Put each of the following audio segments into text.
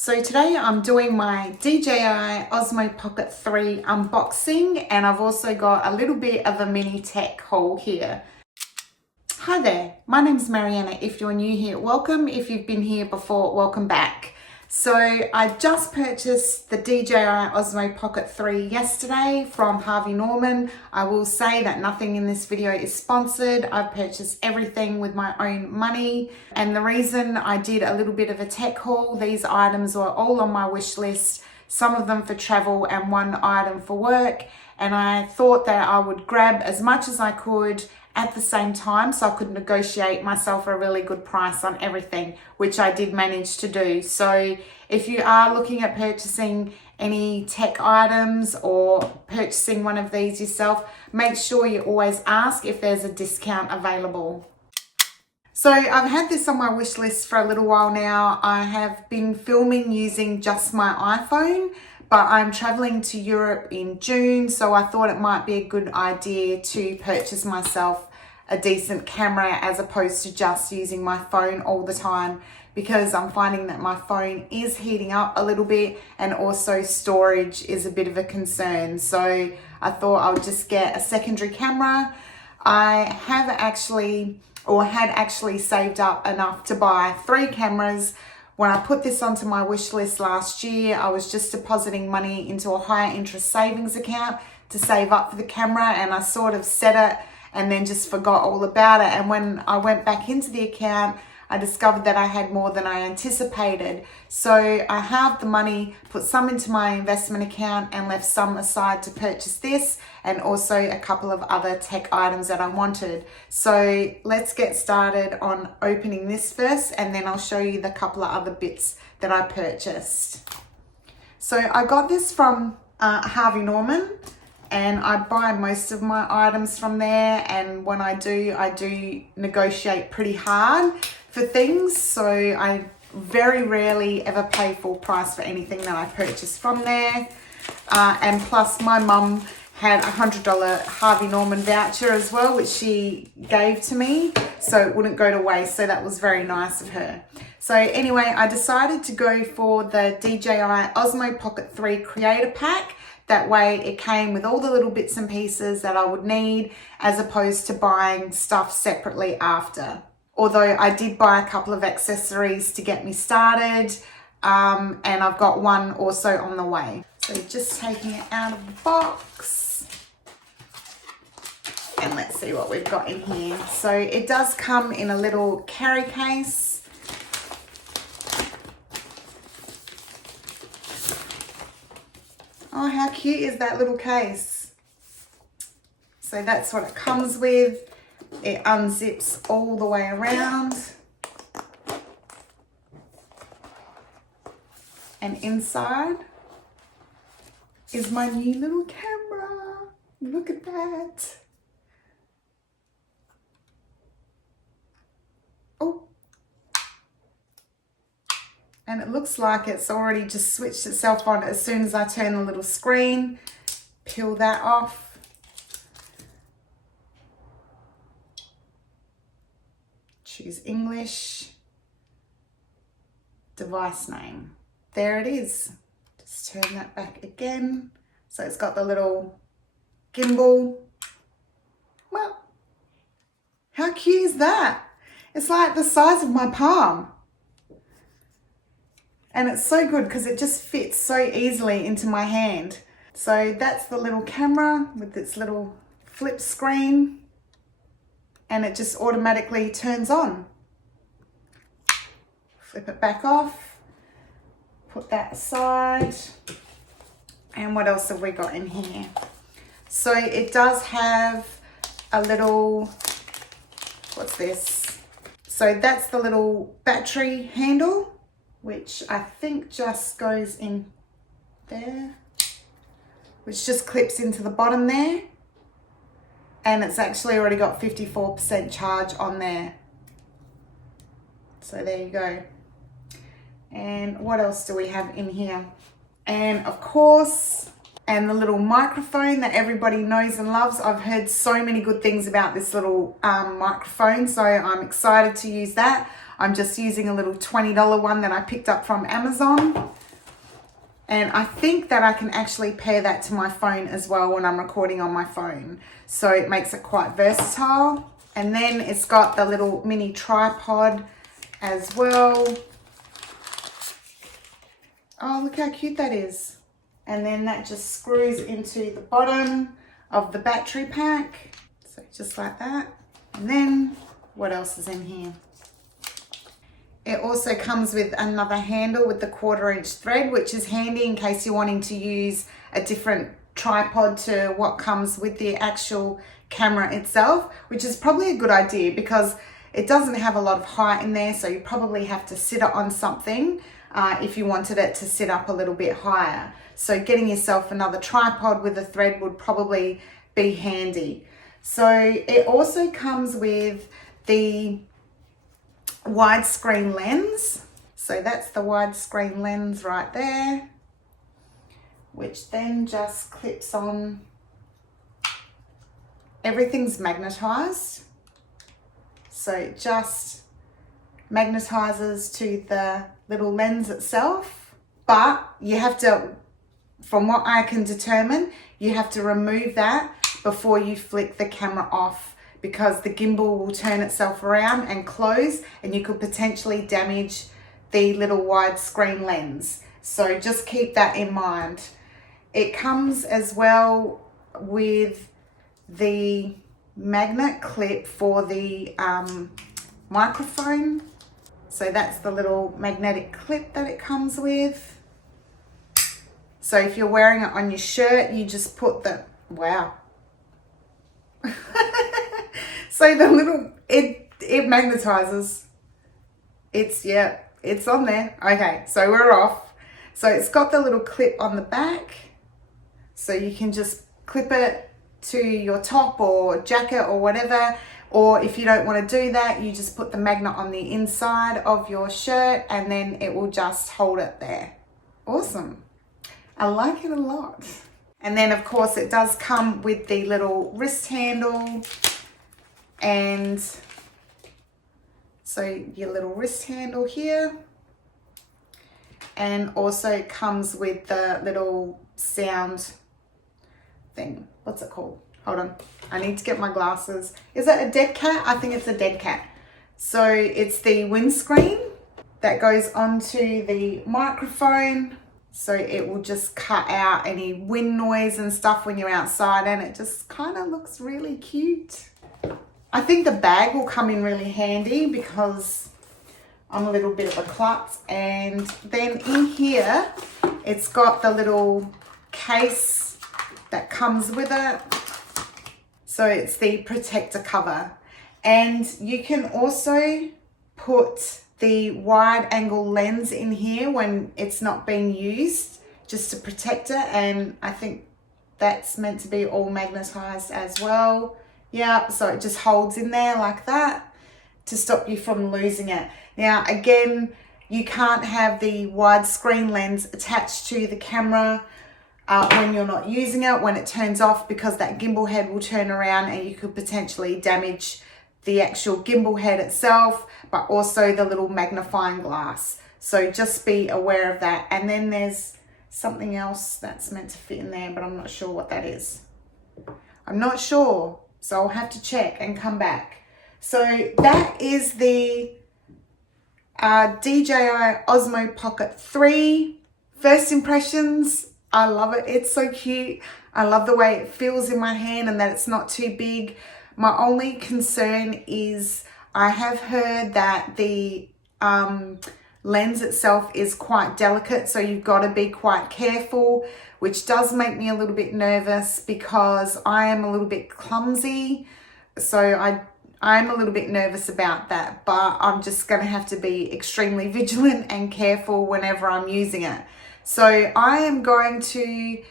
So today I'm doing my DJI Osmo Pocket 3 unboxing, and I've also got a little bit of a mini tech haul here. Hi there, my name's Mariana. If you're new here, welcome. If you've been here before, welcome back. So I just purchased the DJI Osmo Pocket 3 yesterday from Harvey Norman. I will say that nothing in this video is sponsored. I've purchased everything with my own money. And the reason I did a little bit of a tech haul, these items were all on my wish list, some of them for travel and one item for work. And I thought that I would grab as much as I could at the same time so I could negotiate myself a really good price on everything, which I did manage to do. So if you are looking at purchasing any tech items or purchasing one of these yourself, make sure you always ask if there's a discount available. So I've had this on my wish list for a little while now. I have been filming using just my iPhone, but I'm traveling to Europe in June, so I thought it might be a good idea to purchase myself a decent camera as opposed to just using my phone all the time, because I'm finding that my phone is heating up a little bit and also storage is a bit of a concern. So I thought I would just get a secondary camera. I had actually saved up enough to buy 3 cameras. When I put this onto my wish list last year, I was just depositing money into a higher interest savings account to save up for the camera, and I sort of set it and then just forgot all about it. And when I went back into the account, I discovered that I had more than I anticipated. So I halved the money, put some into my investment account and left some aside to purchase this, and also a couple of other tech items that I wanted. So let's get started on opening this first, and then I'll show you the couple of other bits that I purchased. So I got this from Harvey Norman, and I buy most of my items from there, and when I do negotiate pretty hard for things, so I very rarely ever pay full price for anything that I purchase from there. And plus my mum had a $100 Harvey Norman voucher as well, which she gave to me so it wouldn't go to waste, so that was very nice of her. So anyway, I decided to go for the DJI Osmo Pocket 3 Creator Pack. That way it came with all the little bits and pieces that I would need, as opposed to buying stuff separately after. Although I did buy a couple of accessories to get me started, and I've got one also on the way. So just taking it out of the box, and let's see what we've got in here. So it does come in a little carry case. Oh, how cute is that little case? So that's what it comes with. It unzips all the way around. And inside is my new little camera. Look at that. Oh. And it looks like it's already just switched itself on as soon as I turn the little screen. Peel that off. Choose English. Device name. There it is. Just turn that back again. So it's got the little gimbal. Well, how cute is that? It's like the size of my palm. And it's so good because it just fits so easily into my hand. So that's the little camera with its little flip screen, and it just automatically turns on. Flip it back off, put that aside. And what else have we got in here? So it does have a little, what's this? So that's the little battery handle, which I think just goes in there, which just clips into the bottom there. And it's actually already got 54% charge on there. So there you go. And what else do we have in here? And of course, and the little microphone that everybody knows and loves. I've heard so many good things about this little microphone, so I'm excited to use that. I'm just using a little $20 one that I picked up from Amazon. And I think that I can actually pair that to my phone as well when I'm recording on my phone. So it makes it quite versatile. And then it's got the little mini tripod as well. Oh, look how cute that is. And then that just screws into the bottom of the battery pack. So just like that. And then what else is in here? It also comes with another handle with the 1/4" thread, which is handy in case you're wanting to use a different tripod to what comes with the actual camera itself, which is probably a good idea because it doesn't have a lot of height in there, so you probably have to sit it on something if you wanted it to sit up a little bit higher. So getting yourself another tripod with a thread would probably be handy. So it also comes with the widescreen lens. So that's the widescreen lens right there, which then just clips on. Everything's magnetized, so it just magnetizes to the little lens itself. But you have to, from what I can determine, you have to remove that before you flick the camera off, because the gimbal will turn itself around and close and you could potentially damage the little widescreen lens. So just keep that in mind. It comes as well with the magnet clip for the microphone. So that's the little magnetic clip that it comes with. So if you're wearing it on your shirt, you just put the, wow. So the little, it magnetizes. It's on there. Okay, so we're off. So it's got the little clip on the back. So you can just clip it to your top or jacket or whatever. Or if you don't want to do that, you just put the magnet on the inside of your shirt and then it will just hold it there. Awesome. I like it a lot. And then of course it does come with the little wrist handle, and so your little wrist handle here, and also it comes with the little sound thing. What's it called? Hold on, I need to get my glasses. Is it a dead cat? I think it's a dead cat. So it's the windscreen that goes onto the microphone. So it will just cut out any wind noise and stuff when you're outside, and it just kind of looks really cute. I think the bag will come in really handy because I'm a little bit of a klutz. And then in here, it's got the little case that comes with it. So it's the protector cover. And you can also put the wide angle lens in here when it's not being used, just to protect it. And I think that's meant to be all magnetized as well. Yeah, so it just holds in there like that to stop you from losing it. Now, again, you can't have the widescreen lens attached to the camera when you're not using it, when it turns off, because that gimbal head will turn around and you could potentially damage the actual gimbal head itself, but also the little magnifying glass. So just be aware of that. And then there's something else that's meant to fit in there, but I'm not sure what that is. I'm not sure, so I'll have to check and come back. So that is the DJI Osmo Pocket 3. First impressions, I love it. It's so cute. I love the way it feels in my hand and that it's not too big. My only concern is I have heard that the lens itself is quite delicate, so you've got to be quite careful, which does make me a little bit nervous because I am a little bit clumsy. So I'm a little bit nervous about that, but I'm just going to have to be extremely vigilant and careful whenever I'm using it. So I am going to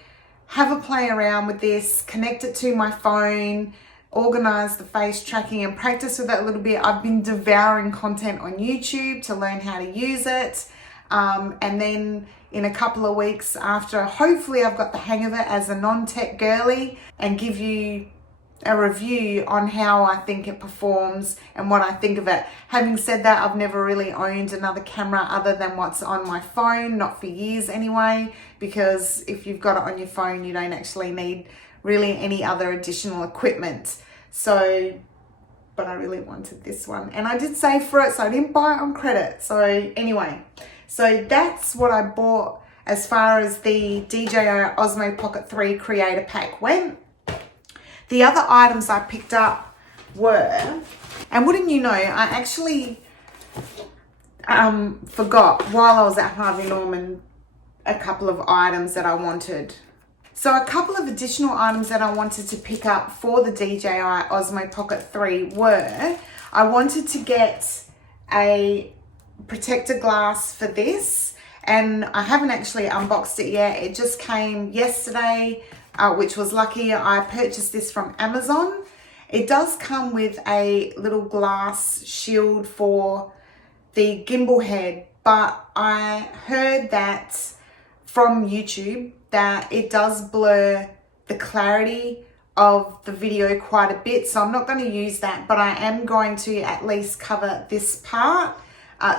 have a play around with this, connect it to my phone, organize the face tracking and practice with it a little bit. I've been devouring content on YouTube to learn how to use it. And then in a couple of weeks after, hopefully I've got the hang of it as a non-tech girly, and give you a review on how I think it performs and what I think of it. Having said that, I've never really owned another camera other than what's on my phone, not for years anyway, because if you've got it on your phone, you don't actually need really any other additional equipment. So, but I really wanted this one and I did save for it, so I didn't buy it on credit. So anyway, so that's what I bought as far as the DJI Osmo Pocket 3 Creator Pack went. The other items I picked up were, and wouldn't you know, I actually forgot while I was at Harvey Norman a couple of items that I wanted. So a couple of additional items that I wanted to pick up for the DJI Osmo Pocket 3 were, I wanted to get a protector glass for this, and I haven't actually unboxed it yet. It just came yesterday, which was lucky. I purchased this from Amazon. It does come with a little glass shield for the gimbal head, but I heard that from YouTube that it does blur the clarity of the video quite a bit. So I'm not going to use that, but I am going to at least cover this part.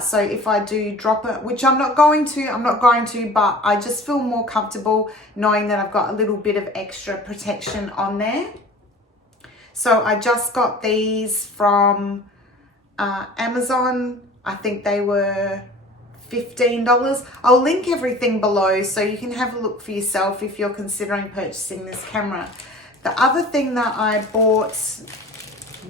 So if I do drop it, which I'm not going to, but I just feel more comfortable knowing that I've got a little bit of extra protection on there. So I just got these from Amazon. I think they were $15. I'll link everything below so you can have a look for yourself if you're considering purchasing this camera. The other thing that I bought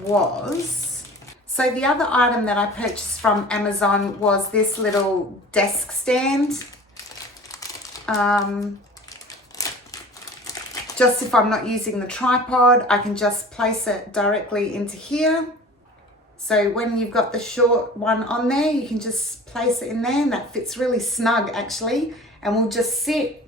was, so the other item that I purchased from Amazon was this little desk stand. Just if I'm not using the tripod, I can just place it directly into here. So when you've got the short one on there, you can just place it in there, and that fits really snug actually, and will just sit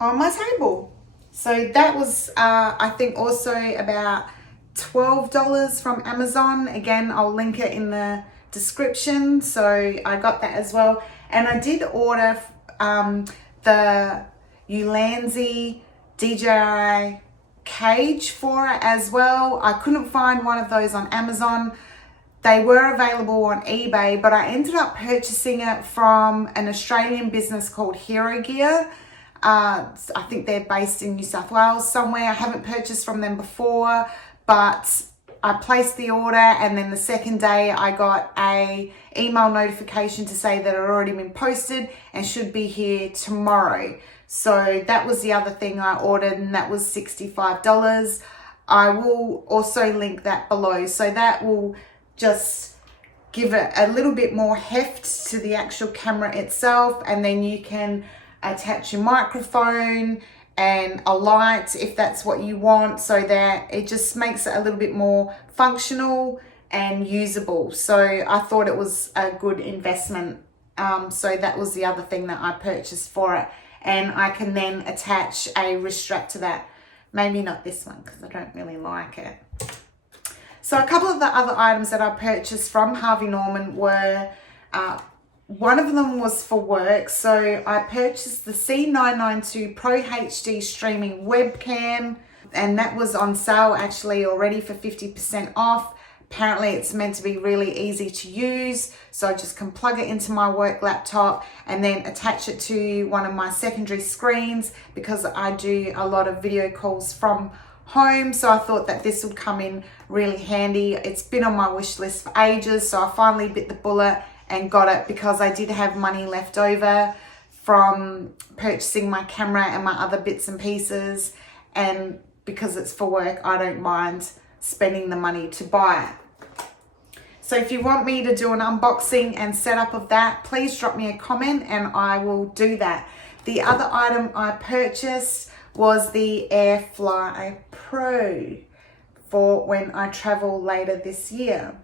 on my table. So that was, I think also about $12 from Amazon. Again, I'll link it in the description. So I got that as well. And I did order the Ulanzi DJI cage for it as well. I couldn't find one of those on Amazon. They were available on eBay, but I ended up purchasing it from an Australian business called Hero Gear. I think they're based in New South Wales somewhere. I haven't purchased from them before, but I placed the order, and then the second day I got a email notification to say that it had already been posted and should be here tomorrow. So that was the other thing I ordered, and that was $65. I will also link that below. So that will just give it a little bit more heft to the actual camera itself, and then you can attach your microphone and a light if that's what you want, so that it just makes it a little bit more functional and usable. So I thought it was a good investment. So that was the other thing that I purchased for it, and I can then attach a wrist strap to that. Maybe not this one because I don't really like it. So a couple of the other items that I purchased from Harvey Norman were, one of them was for work. So I purchased the C992 Pro HD streaming webcam, and that was on sale actually already for 50% off. Apparently it's meant to be really easy to use, so I just can plug it into my work laptop and then attach it to one of my secondary screens, because I do a lot of video calls from home. So I thought that this would come in really handy. It's been on my wish list for ages, so I finally bit the bullet and got it, because I did have money left over from purchasing my camera and my other bits and pieces, and because it's for work, I don't mind spending the money to buy it. So if you want me to do an unboxing and setup of that, please drop me a comment and I will do that. The other item I purchased was the AirFly Pro for when I travel later this year.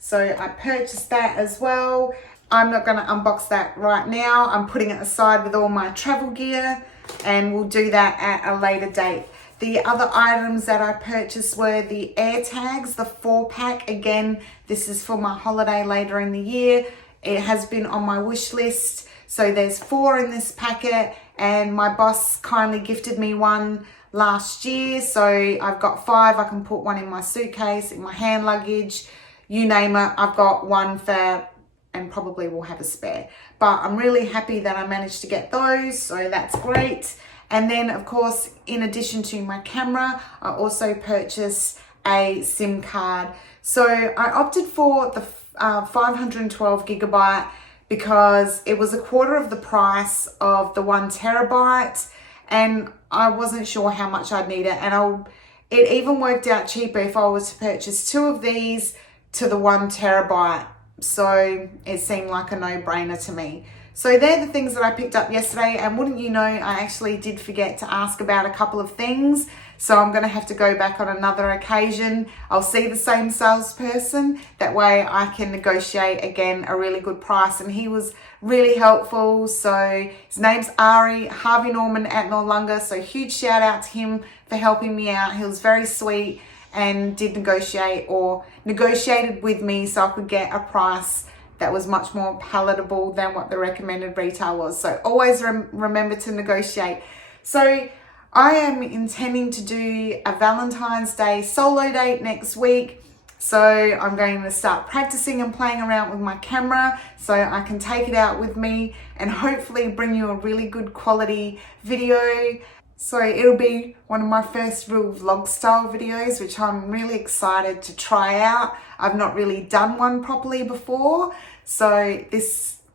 So I purchased that as well. I'm not going to unbox that right now. I'm putting it aside with all my travel gear, and we'll do that at a later date. The other items that I purchased were the AirTags, the 4-pack. Again, this is for my holiday later in the year. It has been on my wish list. So there's 4 in this packet, and my boss kindly gifted me one last year. So I've got 5. I can put one in my suitcase, in my hand luggage, you name it. I've got one for, and probably will have a spare. But I'm really happy that I managed to get those, so that's great. And then of course, in addition to my camera, I also purchased a SIM card. So I opted for the 512 gigabyte because it was a quarter of the price of the 1 terabyte, and I wasn't sure how much I'd need it. And it even worked out cheaper if I was to purchase 2 of these to the 1 terabyte. So it seemed like a no-brainer to me. So they're the things that I picked up yesterday, and wouldn't you know, I actually did forget to ask about a couple of things. So I'm going to have to go back on another occasion. I'll see the same salesperson. That way I can negotiate again a really good price. And he was really helpful. So his name's Ari, Harvey Norman at Noarlunga. So huge shout out to him for helping me out. He was very sweet and did negotiated with me so I could get a price that was much more palatable than what the recommended retail was. So always remember to negotiate. So I am intending to do a Valentine's Day solo date next week. So I'm going to start practicing and playing around with my camera so I can take it out with me and hopefully bring you a really good quality video. So it'll be one of my first real vlog style videos, which I'm really excited to try out. I've not really done one properly before. So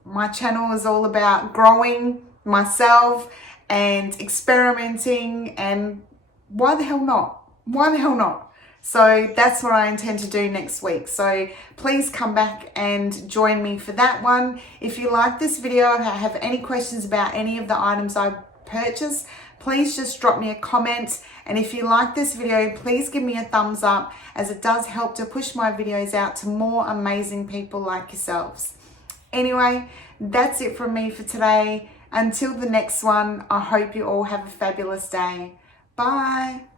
my channel is all about growing myself and experimenting, and why the hell not? Why the hell not? So that's what I intend to do next week. So please come back and join me for that one. If you like this video, have any questions about any of the items I purchased, please just drop me a comment. And if you like this video, please give me a thumbs up, as it does help to push my videos out to more amazing people like yourselves. Anyway, that's it from me for today. Until the next one, I hope you all have a fabulous day. Bye.